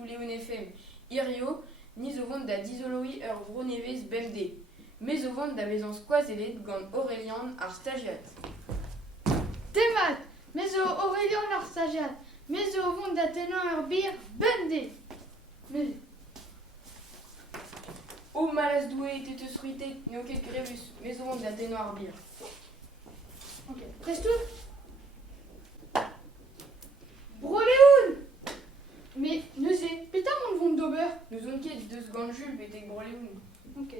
Leon FM, Irio, ni zo vont da dizoloi bro nevez bemde. Me zo vont da vezan skoazelet gant Aurelian ar stagiat. Temat, me zo Aurelian ar stagiat, me zo vont da tenan bir bemde. O malas doue te teus fruitet, neo ket grevus, me zo vont da tenan ar bir. Ok, prestout? Bro Leon! Mais, neuze, petra mont vont d'ober? Nous on ket deus gant Jules betek bro Leon. Ok.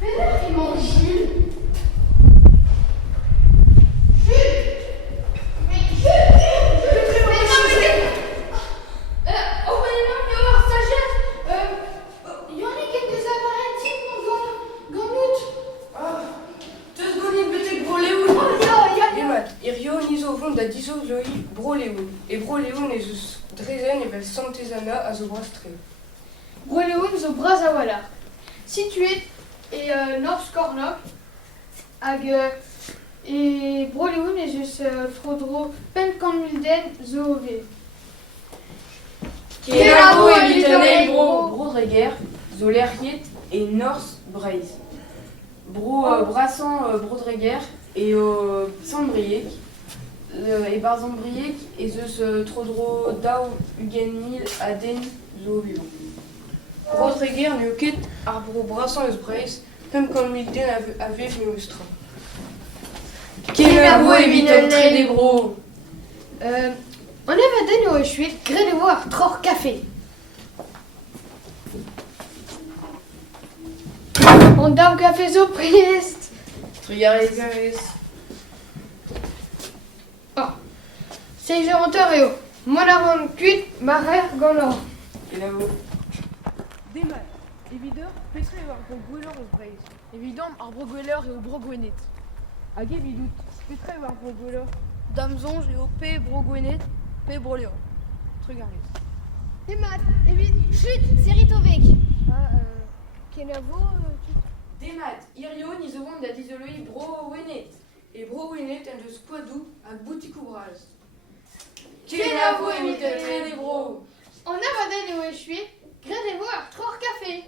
Petra emañ Jules? Irio ni zo vont da dizoloi bro Leon. E bro Leon ez eus drezen evel santezana a zo brastre. Bro Leon zo braz a walar. Situé e North Cornok hag e Bro Leon ez eus frodro 50 000 den zo ove. Kenavo evitanei bro Dreger, zo lerriet e North Breiz. Bro brassan bro Dreger et Sambriek et bar Sambriek et zeus trodro daou ugen mil a den zo vivant. Rodreger neo ket ar bro brassan eus Breiz, 50 000 den a vev neo eus tra. Kenavo evitant tre de bro. On eva den o echuet gret e vo ar troc'h kafe. On daou kafe zo prest. Trigarez. Seis eur eo. Mon avan kuit marer gant Kenavo. Demat, evidor, petra eo ar bro gweler eus Breiz. Evidom, ar bro gweler eo bro gwenet. Hag evidout, petra eo ar bro gweler. Damzonj eo pe bro gwenet, pe bro leo. Trugarez. Temat, evit, chut, Seritovek. kenavo, Demat, Irio ni zo vont da dizoloi bro wenet. E bro wenet en deus poadou hag boutikou braz. Kenavo evitant tre de bro. on eva den o echuet gret e vo ar troc'h kafe.